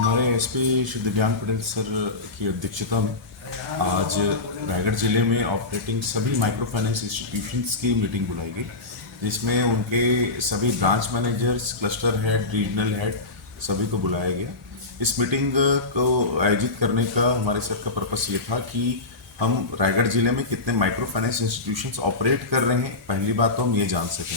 हमारे एसपी श्री दिव्यांग पटेल सर की अध्यक्षता में आज रायगढ़ जिले में ऑपरेटिंग सभी माइक्रो फाइनेंस इंस्टीट्यूशंस की मीटिंग बुलाई गई, जिसमें उनके सभी branch managers, cluster head, regional head सभी को बुलाया गया। इस मीटिंग को आयोजित करने का हमारे सर का पर्पस ये था कि हम रायगढ़ जिले में कितने माइक्रो फाइनेंस इंस्टीट्यूशंस ऑपरेट कर रहे हैं, पहली बात तो हम ये जान सकें।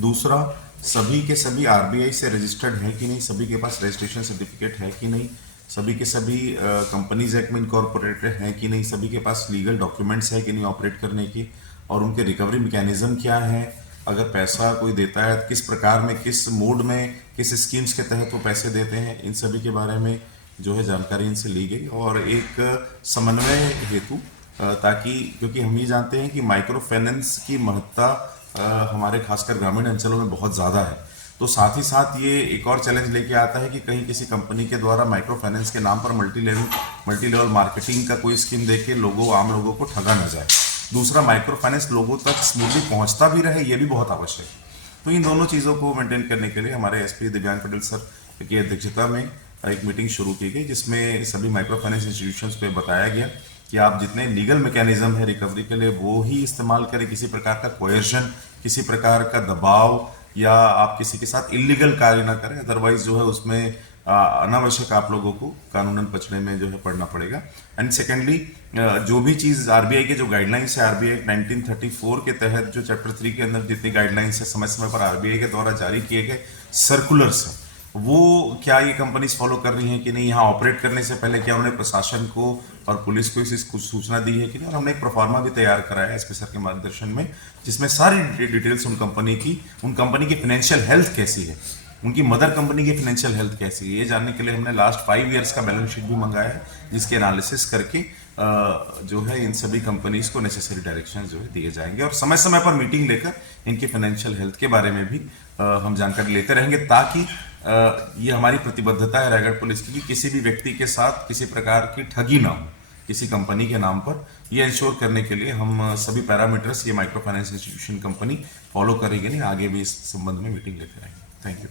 दूसरा, सभी के सभी आरबीआई से रजिस्टर्ड है कि नहीं, सभी के पास रजिस्ट्रेशन सर्टिफिकेट है कि नहीं, सभी के सभी कंपनीज एक्ट में इनकॉर्पोरेटेड हैं कि नहीं, सभी के पास लीगल डॉक्यूमेंट्स है कि नहीं ऑपरेट करने की, और उनके रिकवरी मैकेनिज्म क्या है, अगर पैसा कोई देता है किस प्रकार में, किस मोड में, किस स्कीम्स के तहत वो पैसे देते हैं, इन सभी के बारे में जो है जानकारी इनसे ली गई। और एक समन्वय हेतु ताकि, क्योंकि हम ये जानते हैं कि माइक्रो फाइनेंस की महत्ता हमारे खासकर ग्रामीण अंचलों में बहुत ज़्यादा है, तो साथ ही साथ ये एक और चैलेंज लेके आता है कि कहीं किसी कंपनी के द्वारा माइक्रो फाइनेंस के नाम पर मल्टी लेवल मार्केटिंग का कोई स्कीम देके आम लोगों को ठगा न जाए। दूसरा, माइक्रो फाइनेंस लोगों तक स्मूथली पहुंचता भी रहे, ये भी बहुत आवश्यक है। तो इन दोनों चीज़ों को मेंटेन करने के लिए हमारे एसपी दिव्यांग पटेल सर की अध्यक्षता में एक मीटिंग शुरू की गई, जिसमें सभी माइक्रो फाइनेंस इंस्टीट्यूशंस पे बताया गया कि आप जितने लीगल मैकेनिज्म है रिकवरी के लिए वो ही इस्तेमाल करें, किसी प्रकार का कोयर्शन, किसी प्रकार का दबाव या आप किसी के साथ इलीगल कार्य ना करें, अदरवाइज जो है उसमें अनावश्यक आप लोगों को कानूनन पचड़े में जो है पड़ना पड़ेगा। एंड सेकेंडली, जो भी चीज़ आरबीआई के जो गाइडलाइंस है, आरबीआई 1934 के तहत जो चैप्टर 3 के अंदर जितनी गाइडलाइंस है समय समय पर आरबीआई के द्वारा जारी किए गए सर्कुलर्स हैं, वो क्या ये कंपनीज फॉलो कर रही हैं कि नहीं, यहाँ ऑपरेट करने से पहले क्या उन्होंने प्रशासन को और पुलिस को इस कुछ सूचना दी है कि नहीं। और हमने एक प्रोफार्मा भी तैयार कराया है एसपी सर के मार्गदर्शन में, जिसमें सारी डिटेल्स उन कंपनी की फाइनेंशियल हेल्थ कैसी है, उनकी मदर कंपनी की फाइनेंशियल हेल्थ कैसी है, ये जानने के लिए हमने लास्ट 5 ईयर्स का बैलेंस शीट भी मंगाया है, जिसके एनालिसिस करके जो है इन सभी कंपनीज को नेसेसरी डायरेक्शन जो है दिए जाएंगे, और समय समय पर मीटिंग लेकर इनकी फाइनेंशियल हेल्थ के बारे में भी हम जानकारी लेते रहेंगे, ताकि ये हमारी प्रतिबद्धता है रायगढ़ पुलिस की कि किसी भी व्यक्ति के साथ किसी प्रकार की ठगी ना हो किसी कंपनी के नाम पर। ये इंश्योर करने के लिए हम सभी पैरामीटर्स ये micro finance institution company follow करेगी नहीं, आगे भी इस संबंध में मीटिंग लेते रहेंगे। Thank you.